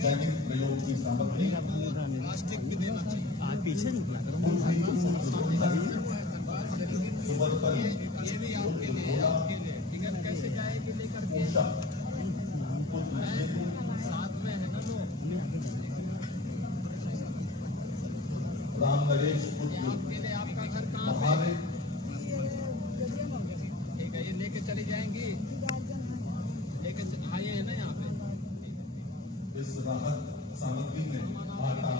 दैनिक प्रयोग की सामग्री प्लास्टिक भी देना चाहिए। ऊषा ये भी आपके लिए टिकट कैसे जाएगी लेकर के साथ में है ना लोग। राम नरेश आपके लिए आपका घर कहाँ पे? ठीक है, ये लेके चली जाएंगी, लेके आए हैं ना यहाँ पे। इस राहत सामग्री में आटा,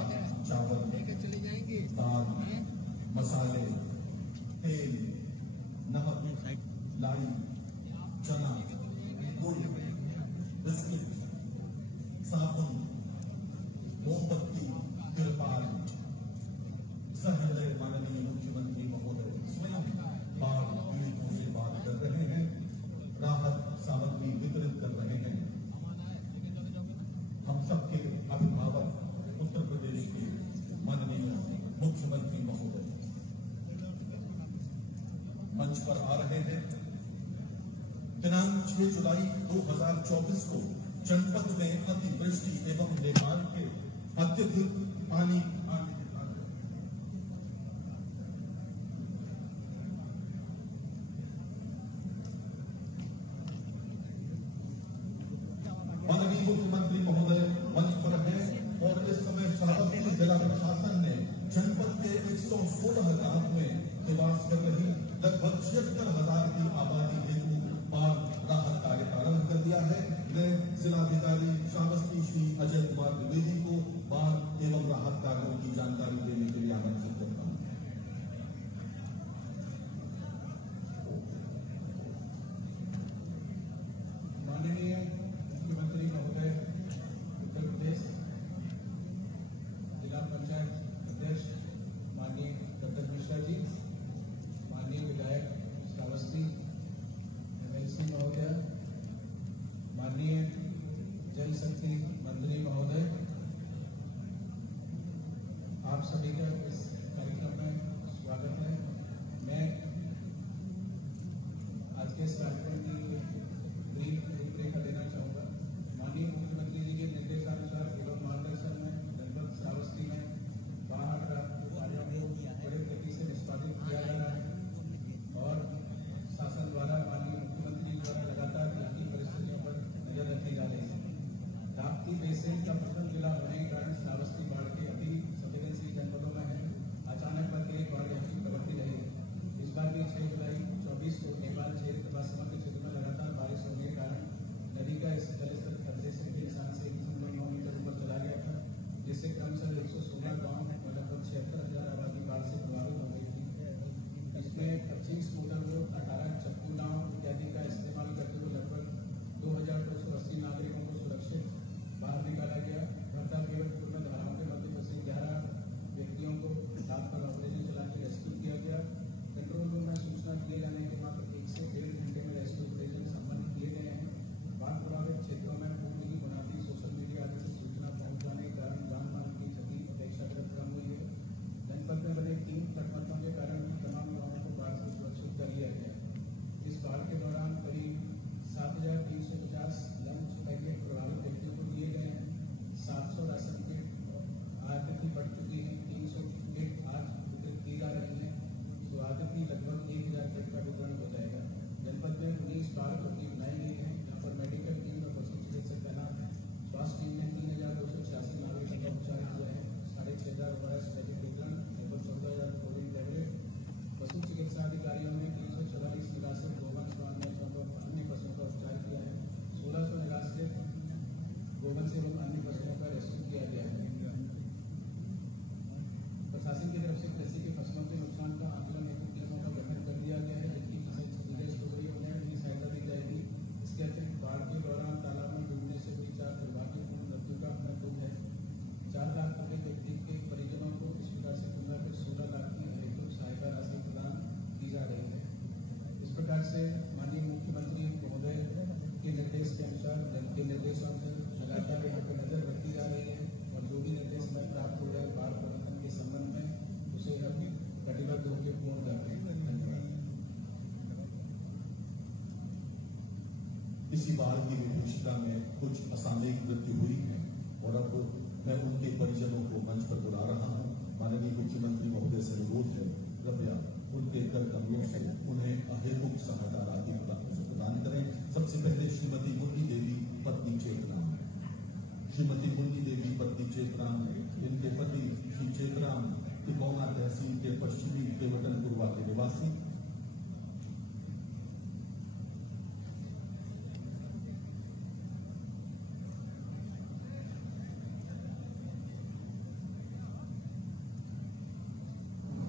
चावल, लेके चली जाएंगी, दाल, मसाले, तेल, नमक, लाई, चना, गुड़, बिस्किट, साबुन, मोमबत्ती, तिरपाल। सहृदय माननीय मुख्यमंत्री महोदय स्वयं बाढ़ पीड़ितों से बात कर रहे हैं, राहत सामग्री वितरित कर रहे हैं। हम सबके अभिभावक उत्तर प्रदेश के माननीय मुख्यमंत्री महोदय मंच पर आ रहे हैं। दिनांक 6 जुलाई 2024 को जनपद में अतिवृष्टि एवं नेपाल के अत्यधिक पानी आने के कारण माननीय मुख्यमंत्री महोदय मंच पर हैं और इस समय श्रावस्ती जिला प्रशासन ने जनपद के 116 गांव में निवास कर रही लगभग 76,000 की आबादी हेतु बाढ़ राहत कार्य प्रारंभ कर दिया है। मैं जिलाधिकारी श्रावस्ती श्री अजय कुमार द्विवेदी को बाढ़ एवं राहत कार्यों की जानकारी देने के लिए आमंत्रित करता हूँ। माननीय मुख्यमंत्री महोदय उत्तर प्रदेश, जिला पंचायत अध्यक्ष माननीय डॉक्टर मिश्रा जी, माननीय विधायक श्रावस्ती एमएलसी महोदय, माननीय जल शक्ति मंत्री महोदय, आप सभी का इस कार्यक्रम में स्वागत है। मैं आज के इस कार्यक्रम की रूपरेखा देना चाहूँगा। माननीय मुख्यमंत्री जी के निर्देशानुसार एवं मार्गदर्शन में जनपद श्रावस्ती में बाढ़ कार्यों को बड़े गति से निष्पादित किया जा रहा है और शासन द्वारा माननीय मुख्यमंत्री द्वारा लगातार राहत परिस्थितियों पर नजर रखी जा रही है। राप्ती बेसिन का प्रथम जिला होने के कारण श्रावस्ती बाढ़ के अति संवेदनशील जनपदों में है। अचानक बदली बाढ़ की प्रवृत्ति रही है। इस बार भी 6 जुलाई 24 को नेपाल क्षेत्र तथा समग्र क्षेत्र में लगातार बारिश होने के कारण नदी का इस जलस्तर खतरे से के निशान से 1.9 मीटर ऊपर चला गया था, जिससे क्रमशः 116 गाँव में लगभग 76,000 आबादी बाढ़ से प्रभावित हो गई थी। इसमें 25 मोटर बोट, 18 चप्पू नाव इत्यादि का इस्तेमाल करते हुए लगभग 2,280 नागरिकों को सुरक्षित बाहर निकाला गया। भरतापुर में धाराओं के मध्य फंसे 11 व्यक्तियों को रात पर ऑपरेशन चला के रेस्क्यू किया गया। कंट्रोल रूम में सूचना दिए जाने के मात्र 1 से 1.5 घंटे में रेस्क्यू ऑपरेशन संपन्न किए गए हैं। बाढ़ प्रभावित क्षेत्रों में पूर्व की बुनियादी सोशल मीडिया आदि से सूचना पहुंचाने के कारण जान माल की क्षति अपेक्षाकृत कम हुई है। जनपद में बने 3 तटबंधों के कारण तमाम गाँवों को बाढ़ से सुरक्षित कर लिया गया। इस बाढ़ के दौरान करीब 7,350 लंच पैकेट प्रभावित व्यक्तियों को दिए गए हैं। 700 राशन किट आपूर्ति बढ़ चुकी है। 300 किट आज वितरित की जा रही है। स्वागती लगभग 1,000 किट का वितरण हो जाएगा। जनपद में 19 बाढ़ टीम बनाई गई है, जहाँ पर मेडिकल टीम और पशु चिकित्सक तैनात है। स्वास्थ्य टीम में 3,286 नागरिकों का उपचार हुआ है। 6,500 वायरस पैकेट वितरण, लगभग 14,000 कोविड टैबलेट। पशु चिकित्सा अधिकारियों ने 344 निराश्रित गोवंश में अन्य पशुओं का उपचार किया है। 1,600 निराश्रित गोवंश एवं अन्य पशुओं का रेस्क्यू किया गया है। प्रशासन की तरफ से कृषि की फसलों के नुकसान का आकलन हेतु टीमों का गठन कर दिया गया है, जिनकी फसल क्षतिग्रस्त हो गई उन्हें भी सहायता दी जाएगी। इसके अतिरिक्त बाढ़ के दौरान तालाब में डूबने से हुई 4 दुर्भाग्यपूर्ण मृत्यु का हमें दुख है। 4 लाख प्रत्येक व्यक्ति के परिजनों को इस प्रकार से मिलाकर 16 लाख की हेतु सहायता राशि प्रदान की जा रही है। इस प्रकार से माननीय मुख्यमंत्री महोदय के निर्देश के अनुसार के निर्देशों से लगातार यहाँ पर नजर रखी जा रही है और जो भी निर्देश में प्राप्त हो रहे बाढ़ प्रबंधन के संबंध में उसे हम कटिबद्ध होकर पूर्ण कर रहे हैं। धन्यवाद। इसी बार की विभीषिका में कुछ असामयिक मृत्यु हुई है और अब मैं उनके परिजनों को मंच पर बुला रहा हूं। माननीय मुख्यमंत्री महोदय से अनुरोध है, कृपया उनके कर कमलों से उन्हें अहेतुक सहायता राशि प्रदान करें। सबसे पहले श्रीमती मुन्नी देवी पत्नी चेतराम, श्रीमती मुन्नी देवी पत्नी चेतराम, इनके पति श्री चेतराम तिकोना तहसील के पश्चिमी केवटनपुरवा के निवासी।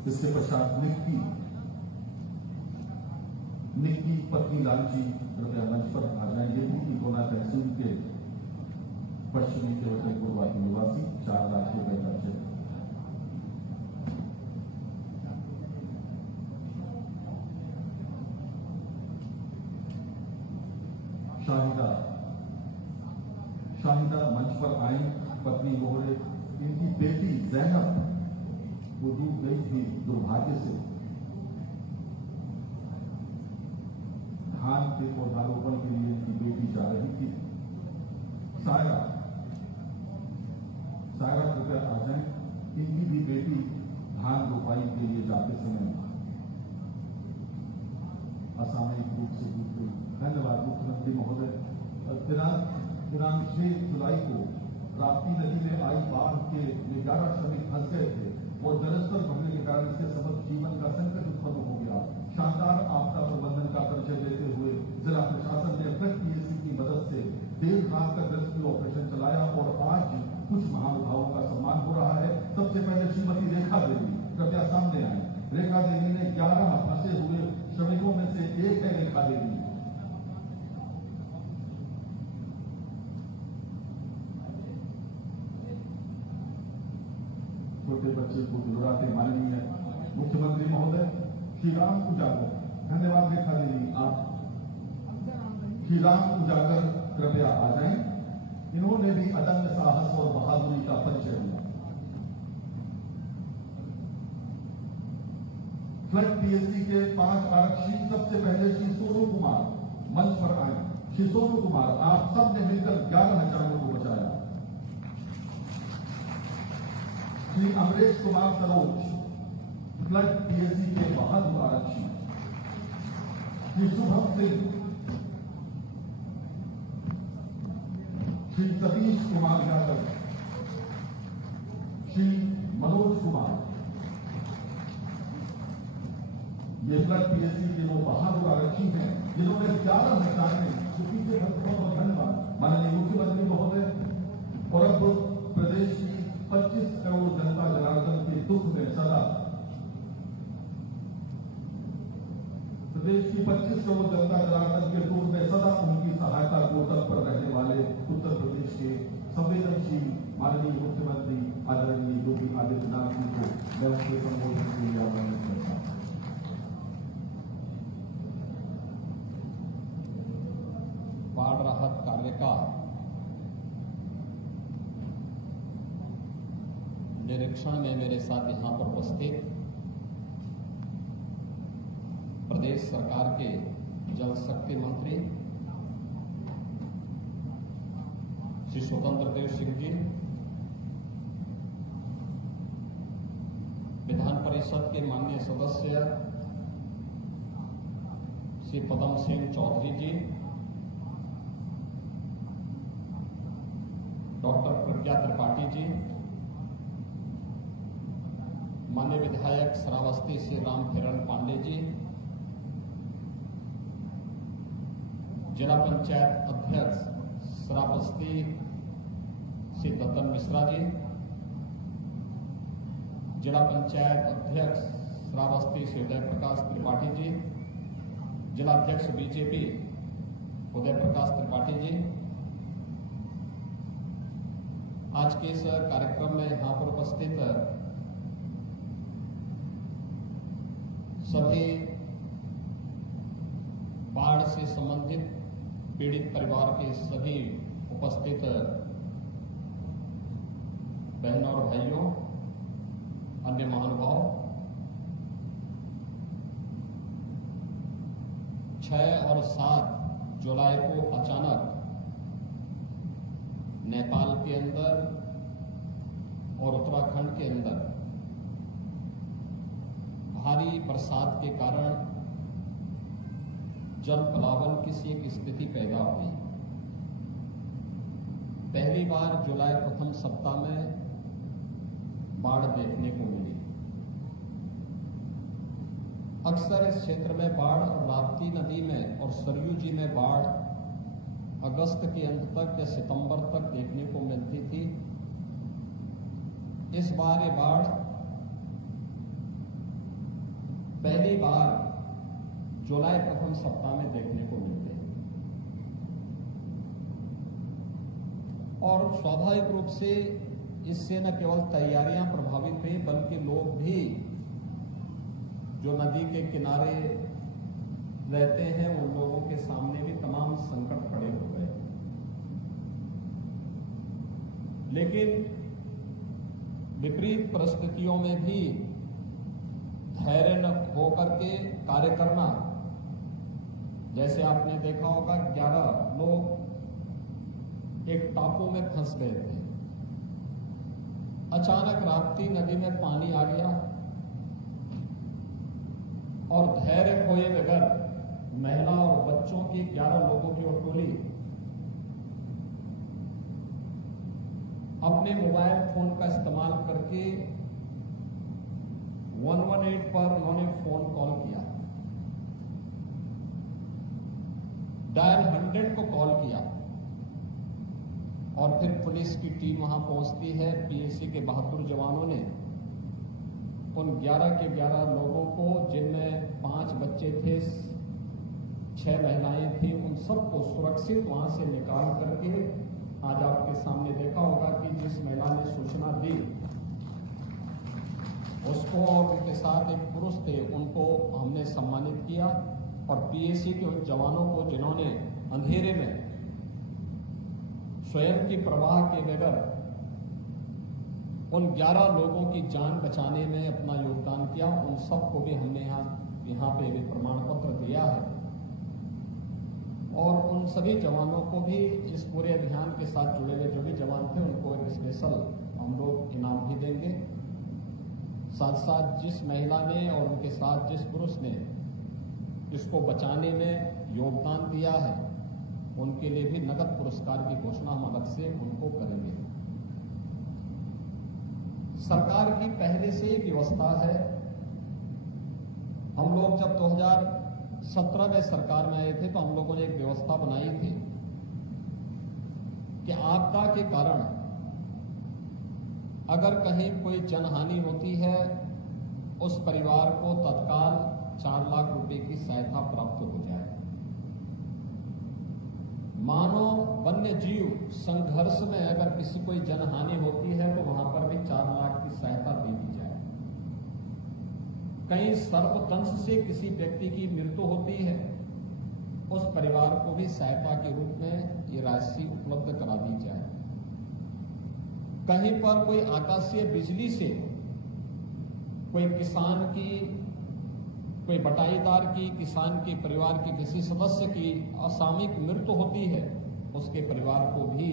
इसके पश्चात निक्की पत्नी लालजी कृपया मंच पर आ जाएंगे। तिकोना तहसील के पश्चिमी केवटनपुरवा के निवासी, 4 लाख रुपए का चेक। शाहिदा मंच पर आई, पत्नी मोहरे, इनकी बेटी जैनब वो डूब गई थी दुर्भाग्य से धान के पौधारोपण के लिए। इनकी बेटी जा रही थी। सायरा कृपया आ जाए, इनकी भी बेटी धान रोपाई के लिए जाते समय असामयिक रूप से डूब गई। धन्यवाद मुख्यमंत्री महोदय। 6 जुलाई को राप्ती नदी में आई बाढ़ के 11 श्रमिक फंस गए थे और जलस्तर बढ़ने के कारण इसके समस्त जीवन का संकट उत्पन्न हो गया। शानदार आपदा प्रबंधन का परिचय देते हुए जिला प्रशासन ने फ्लड पीएसी की मदद से देर रात तक रेस्क्यू ऑपरेशन चलाया और आज कुछ महानुभावों का सम्मान हो रहा है। सबसे पहले श्रीमती रेखा देवी कृपया सामने आए। रेखा देवी ने 11 फंसे हुए श्रमिकों में से एक है रेखा देवी। छोटे बच्चे को दिलवाते माननीय मुख्यमंत्री महोदय श्री राम उजागर। धन्यवाद रेखा देवी। आप श्री राम उजागर कृपया आ जाएं। इन्होंने भी अदम्य साहस और बहादुरी का परिचय दिया। फ्लड पीएससी के 5 आरक्षी, सबसे पहले श्री सोनू कुमार मंच पर आए। श्री सोनू कुमार, आप सब ने मिलकर 11 जानों को बचाया। श्री अमरेश कुमार सरोज, फ्लड पीएससी के बहादुर आरक्षी। श्री शुभम सिंह, श्री सतीश कुमार यादव, श्री मनोज कुमार, ये फ्लड पीएससी के वो बहादुर आरक्षी हैं जिन्होंने 11 हज़ार में पीछे बहुत धन्यवाद माननीय मुख्यमंत्री महोदय। और अब प्रदेश की 25 करोड़ जनता जनार्दन के दुख में सदा, प्रदेश की 25 करोड़ जनता जनार्दन के दुख में सदा उनकी सहायता को तत्पर रहने वाले उत्तर प्रदेश के संवेदनशील माननीय मुख्यमंत्री आदरणीय योगी आदित्यनाथ जी को मैं उनके संबोधन के लिए आमंत्रित करता हूं। बाढ़ राहत कार्य का निरीक्षण में मेरे साथ यहां पर उपस्थित प्रदेश सरकार के जल शक्ति मंत्री श्री स्वतंत्र देव सिंह जी, विधान परिषद के माननीय सदस्य श्री पदम सिंह चौधरी जी, डॉक्टर प्रज्ञा त्रिपाठी जी, माननीय विधायक श्रावस्ती श्री रामकिरण पांडे जी, जिला पंचायत अध्यक्ष श्रावस्ती श्री दत्तन मिश्रा जी, जिला पंचायत अध्यक्ष श्रावस्ती श्री उदय प्रकाश त्रिपाठी जी, जिला अध्यक्ष बीजेपी उदय प्रकाश त्रिपाठी जी। आज के इस कार्यक्रम में यहां पर उपस्थित सभी बाढ़ से संबंधित पीड़ित परिवार के सभी उपस्थित बहनों और भाइयों, अन्य महानुभाव, 6 और 7 जुलाई को अचानक नेपाल के अंदर और उत्तराखंड के अंदर भारी बरसात के कारण जल प्लावन की सी एक स्थिति पैदा हुई। पहली बार जुलाई प्रथम सप्ताह में बाढ़ देखने को मिली। अक्सर इस क्षेत्र में बाढ़ राप्ती नदी में और सरयू जी में बाढ़ अगस्त के अंत तक या सितंबर तक देखने को मिलती थी। इस बार ये बाढ़ पहली बार जुलाई प्रथम सप्ताह में देखने को मिलते हैं और स्वाभाविक रूप से इससे न केवल तैयारियां प्रभावित हुई बल्कि लोग भी जो नदी के किनारे रहते हैं उन लोगों के सामने भी तमाम संकट खड़े हो गए। लेकिन विपरीत परिस्थितियों में भी धैर्य न खो करके कार्य करना, जैसे आपने देखा होगा 11 लोग एक टापू में फंस गए थे। अचानक राप्ती नदी में पानी आ गया और धैर्य खोए बगैर महिला और बच्चों की 11 लोगों की टोली अपने मोबाइल फोन का इस्तेमाल करके 118 पर उन्होंने फोन कॉल किया, डायल 100 को कॉल किया और फिर पुलिस की टीम वहां पहुंचती है। पीएसी के बहादुर जवानों ने उन 11 के 11 लोगों को, जिनमें 5 बच्चे थे, 6 महिलाएं थी, उन सबको सुरक्षित वहां से निकाल करके आज आपके सामने देखा होगा कि जिस महिला ने सूचना दी उसको और उनके साथ एक पुरुष थे उनको हमने सम्मानित किया और पीएसी के उन जवानों को जिन्होंने अंधेरे में स्वयं की परवाह के बगैर उन 11 लोगों की जान बचाने में अपना योगदान किया, उन सबको भी हमने यहाँ पे भी प्रमाण पत्र दिया है और उन सभी जवानों को भी इस पूरे अभियान के साथ जुड़े हुए जो भी जवान थे उनको एक स्पेशल हम लोग इनाम भी देंगे। साथ साथ जिस महिला ने और उनके साथ जिस पुरुष ने इसको बचाने में योगदान दिया है उनके लिए भी नगद पुरस्कार की घोषणा हम अलग से उनको करेंगे। सरकार की पहले से ही व्यवस्था है। हम लोग जब 2017 में सरकार में आए थे तो हम लोगों ने एक व्यवस्था बनाई थी कि आपदा के कारण अगर कहीं कोई जनहानि होती है उस परिवार को तत्काल 4 लाख रुपए की सहायता प्राप्त हो जाए। मानव वन्य जीव संघर्ष में अगर किसी कोई जनहानि होती है तो वहां पर भी 4 लाख की सहायता दे दी जाए। कहीं सर्पदंश से किसी व्यक्ति की मृत्यु होती है उस परिवार को भी सहायता के रूप में ये राशि उपलब्ध करा दी जाए। कहीं पर कोई आकाशीय बिजली से कोई किसान की, कोई बटाईदार की, किसान के परिवार के किसी सदस्य की असामयिक मृत्यु होती है उसके परिवार को भी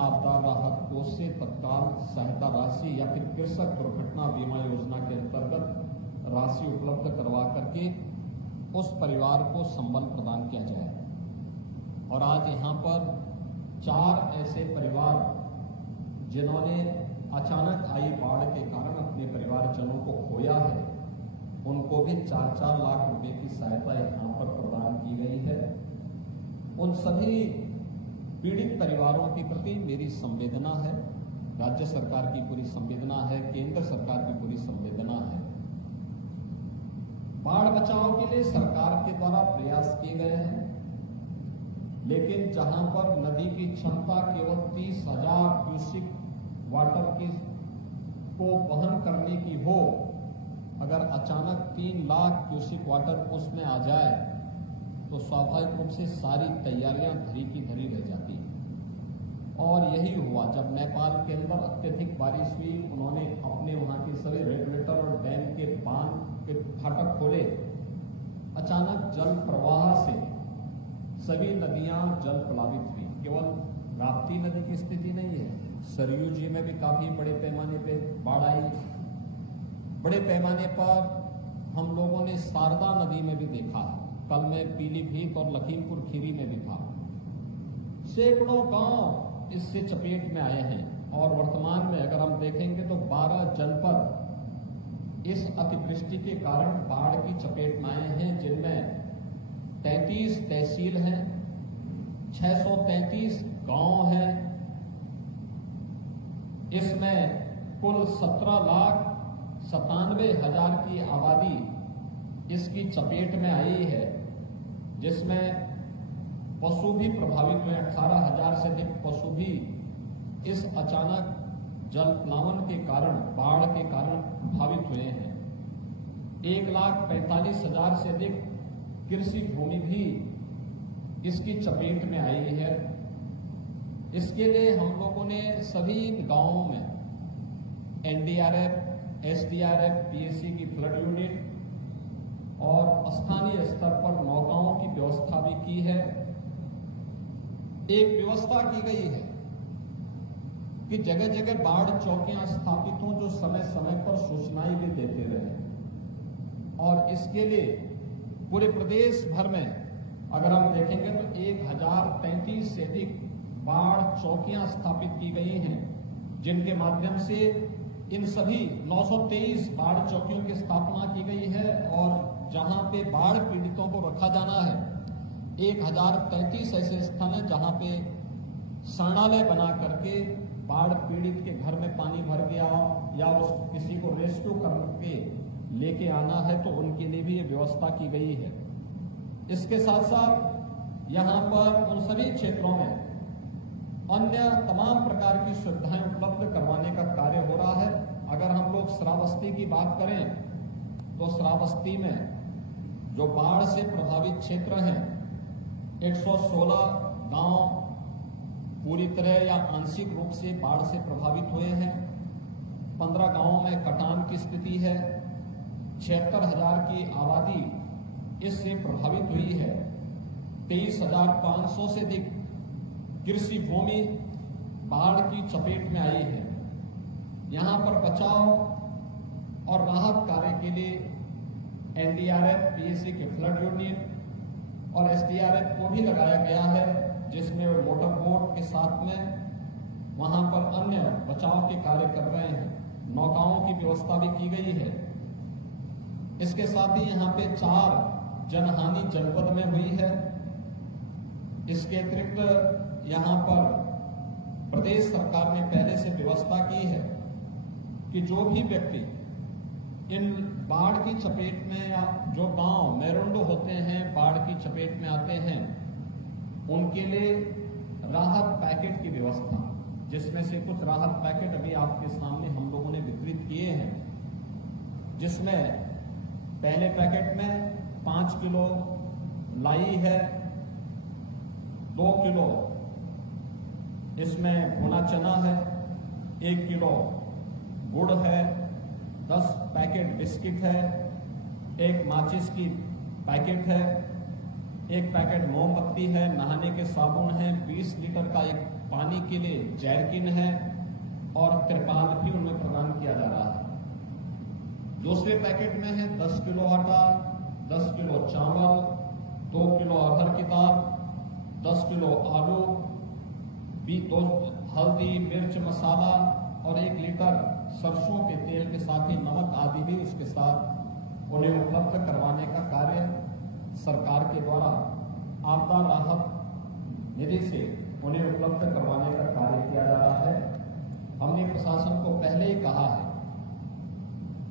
आपदा राहत कोष से तत्काल सहायता राशि या फिर कृषक दुर्घटना बीमा योजना के अंतर्गत राशि उपलब्ध करवा करके उस परिवार को संबल प्रदान किया जाए। और आज यहाँ पर 4 ऐसे परिवार जिन्होंने अचानक आई बाढ़ के कारण अपने परिवारजनों को खोया है उनको भी 4-4 लाख रुपए की सहायता यहाँ पर प्रदान की गई है। उन सभी पीड़ित परिवारों के प्रति मेरी संवेदना है, राज्य सरकार की पूरी संवेदना है, केंद्र सरकार की पूरी संवेदना है। बाढ़ बचाव के लिए सरकार के द्वारा प्रयास किए गए हैं, लेकिन जहां पर नदी की क्षमता केवल 30,000 क्यूसिक वाटर की को वहन करने की हो, अगर अचानक 3 लाख क्यूसिक वाटर उसमें आ जाए तो स्वाभाविक रूप से सारी तैयारियां धरी की धरी रह जाती हैं। और यही हुआ जब नेपाल के अंदर अत्यधिक बारिश हुई, उन्होंने अपने वहां के सभी रेगुलेटर और डैम के बांध के फाटक खोले। अचानक जल प्रवाह से सभी नदियां जल प्लावित हुई। केवल राप्ती नदी की स्थिति नहीं है, सरयू जी में भी काफी बड़े पैमाने पे बाढ़ आई। बड़े पैमाने पर हम लोगों ने शारदा नदी में भी देखा, कल मैं पीलीभीत और लखीमपुर खीरी में भी था। सैकड़ों गांव इससे चपेट में आए हैं और वर्तमान में अगर हम देखेंगे तो 12 जनपद इस अतिवृष्टि के कारण बाढ़ की चपेट में आए हैं, जिनमें 33 तहसील हैं, 633 गांव हैं। इसमें कुल 17,97,000 की आबादी इसकी चपेट में आई है, जिसमें पशु भी प्रभावित हुए। 18,000 से अधिक पशु भी इस अचानक जल प्लावन के कारण, बाढ़ के कारण प्रभावित हुए हैं। 1,45,000 से अधिक कृषि भूमि भी इसकी चपेट में आई है। इसके लिए हम लोगों ने सभी गांवों में एनडीआरएफ, एसडीआरएफ, पीएसी की फ्लड यूनिट और स्थानीय स्तर पर नौकाओं की व्यवस्था भी की है। एक व्यवस्था की गई है कि जगह जगह बाढ़ चौकियां स्थापित हों, जो समय समय पर सूचनाएं भी देते रहे। और इसके लिए पूरे प्रदेश भर में अगर हम देखेंगे तो 1033 से अधिक बाढ़ चौकियां स्थापित की गई हैं, जिनके माध्यम से इन सभी 923 बाढ़ चौकियों की स्थापना की गई है। और जहां पे बाढ़ पीड़ितों को रखा जाना है, 1033 ऐसे स्थान हैं जहां पे शरणालय बना करके बाढ़ पीड़ित के घर में पानी भर गया या किसी को रेस्क्यू करके लेके आना है तो उनके लिए भी ये व्यवस्था की गई है। इसके साथ साथ यहाँ पर उन सभी क्षेत्रों में अन्य तमाम प्रकार की सुविधाएं उपलब्ध करवाने का कार्य हो रहा है। अगर हम लोग श्रावस्ती की बात करें तो श्रावस्ती में जो बाढ़ से प्रभावित क्षेत्र हैं, 116 गांव पूरी तरह या आंशिक रूप से बाढ़ से प्रभावित हुए हैं। 15 गांवों में कटान की स्थिति है। 76,000 की आबादी इससे प्रभावित हुई है। 23,500 से अधिक कृषि भूमि बाढ़ की चपेट में आई है। यहां पर बचाव और राहत कार्य के लिए एनडीआरएफ, पीएसी के फ्लड यूनिट और एसडीआरएफ को भी लगाया गया है, जिसमें मोटर बोट के साथ में वहां पर अन्य बचाव के कार्य कर रहे हैं। नौकाओं की व्यवस्था भी की गई है। इसके साथ ही यहाँ पे 4 जनहानि जनपद में हुई है। इसके अतिरिक्त यहाँ पर प्रदेश सरकार ने पहले से व्यवस्था की है कि जो भी व्यक्ति इन बाढ़ की चपेट में या जो गांव मेरुंड होते हैं, बाढ़ की चपेट में आते हैं, उनके लिए राहत पैकेट की व्यवस्था, जिसमें से कुछ राहत पैकेट अभी आपके सामने हम लोगों ने वितरित किए हैं, जिसमें पहले पैकेट में 5 किलो लाई है, 2 किलो इसमें भुना चना है, 1 किलो गुड़ है, 10 पैकेट बिस्किट है, 1 माचिस की पैकेट है, 1 पैकेट मोमबत्ती है, नहाने के साबुन है, 20 लीटर का एक पानी के लिए जैरकिन है और तिरपाल भी उनमें प्रदान किया जा रहा है। दूसरे पैकेट में है 10 किलो आटा, 10 किलो चावल, 2 किलो अरहर की दाल, 10 किलो आलू, 2 हल्दी, मिर्च मसाला और 1 लीटर सरसों के तेल के साथ ही नमक आदि भी उसके साथ उन्हें उपलब्ध करवाने का कार्य सरकार के द्वारा आपदा राहत निधि से उन्हें उपलब्ध करवाने का कार्य किया जा रहा है। हमने प्रशासन को पहले ही कहा है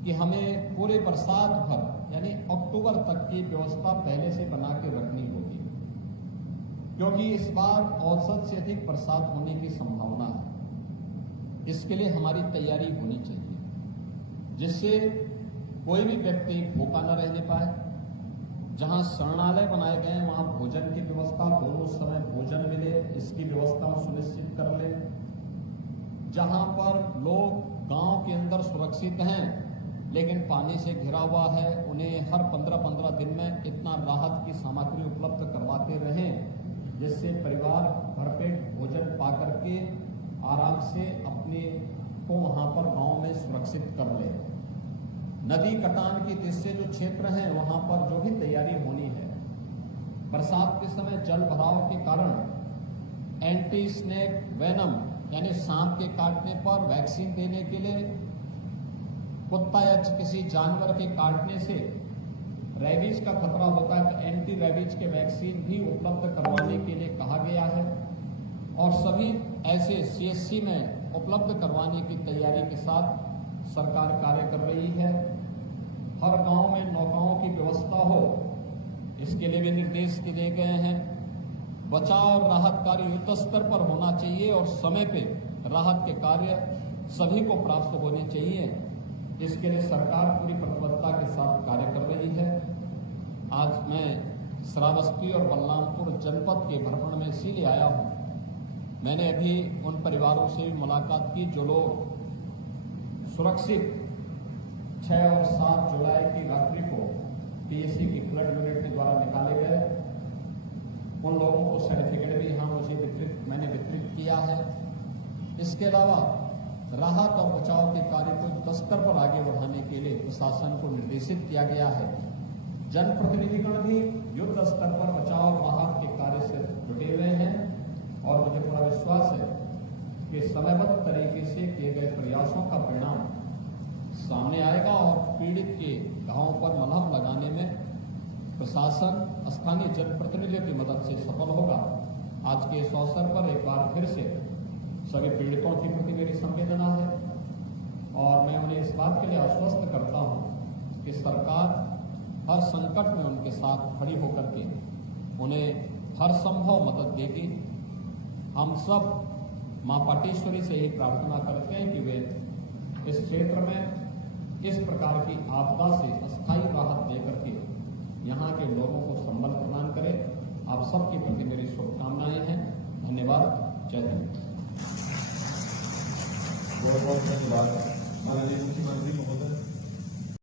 कि हमें पूरे बरसात भर यानी अक्टूबर तक की व्यवस्था पहले से बना के रखनी होगी, क्योंकि इस बार औसत से अधिक बरसात होने की संभावना है। इसके लिए हमारी तैयारी होनी चाहिए, जिससे कोई भी व्यक्ति भूखा न रहने पाए। जहां शरणालय बनाए गए हैं वहां भोजन की व्यवस्था, दोनों समय भोजन मिले, इसकी व्यवस्था सुनिश्चित कर ले। जहां पर लोग गांव के अंदर सुरक्षित हैं लेकिन पानी से घिरा हुआ है, उन्हें हर 15-15 दिन में इतना राहत की सामग्री उपलब्ध करवाते रहें जिससे परिवार भरपेट भोजन पा करके आराम से अपने को वहां पर गांव में सुरक्षित कर ले। नदी कटान की दृष्टि जो क्षेत्र हैं वहां पर जो भी तैयारी होनी है, बरसात के समय जल भराव के कारण एंटी स्नेक वेनम यानी सांप के काटने पर वैक्सीन देने के लिए, कुत्ता या किसी जानवर के काटने से रेबीज का खतरा होता है तो एंटी रेबीज के वैक्सीन भी उपलब्ध करवाने के लिए कहा गया है और सभी ऐसे सीएससी में उपलब्ध करवाने की तैयारी के साथ सरकार कार्य कर रही है। हर गांव में नौकाओं की व्यवस्था हो, इसके लिए भी निर्देश दिए गए हैं। बचाव और राहत कार्य युद्ध स्तर पर होना चाहिए और समय पे राहत के कार्य सभी को प्राप्त होने चाहिए। इसके लिए सरकार पूरी प्रतिबद्धता के साथ कार्य कर रही है। आज मैं श्रावस्ती और बलरामपुर जनपद के भ्रमण में इसीलिए आया हूं। मैंने अभी उन परिवारों से भी मुलाकात की जो लोग सुरक्षित 6 और 7 जुलाई की रात्रि को पीएससी की फ्लड यूनिट के द्वारा निकाले गए, उन लोगों को सर्टिफिकेट भी यहाँ मैंने वितरित किया है। इसके अलावा राहत और बचाव के कार्य को युद्ध स्तर पर आगे बढ़ाने के लिए प्रशासन को निर्देशित किया गया है। जनप्रतिनिधिगण भी युद्ध स्तर पर बचाव और राहत के कार्य से जुटे हुए हैं और मुझे पूरा विश्वास है कि समयबद्ध तरीके से किए गए प्रयासों का परिणाम सामने आएगा और पीड़ित के घावों पर मलहम लगाने में प्रशासन स्थानीय जनप्रतिनिधियों की मदद से सफल होगा। आज के इस अवसर पर एक बार फिर से सभी पीड़ितों के प्रति मेरी संवेदना है और मैं उन्हें इस बात के लिए आश्वस्त करता हूं कि सरकार हर संकट में उनके साथ खड़ी होकर के उन्हें हर संभव मदद देगी। हम सब मां पाटेश्वरी से यही प्रार्थना करते हैं कि वे इस क्षेत्र में इस प्रकार की आपदा से अस्थायी राहत देकर के यहाँ के लोगों को संबल प्रदान करें। आप सबके प्रति मेरी शुभकामनाएं हैं। धन्यवाद। जय हिंद। बहुत बहुत धन्यवाद माननीय मुख्यमंत्री महोदय।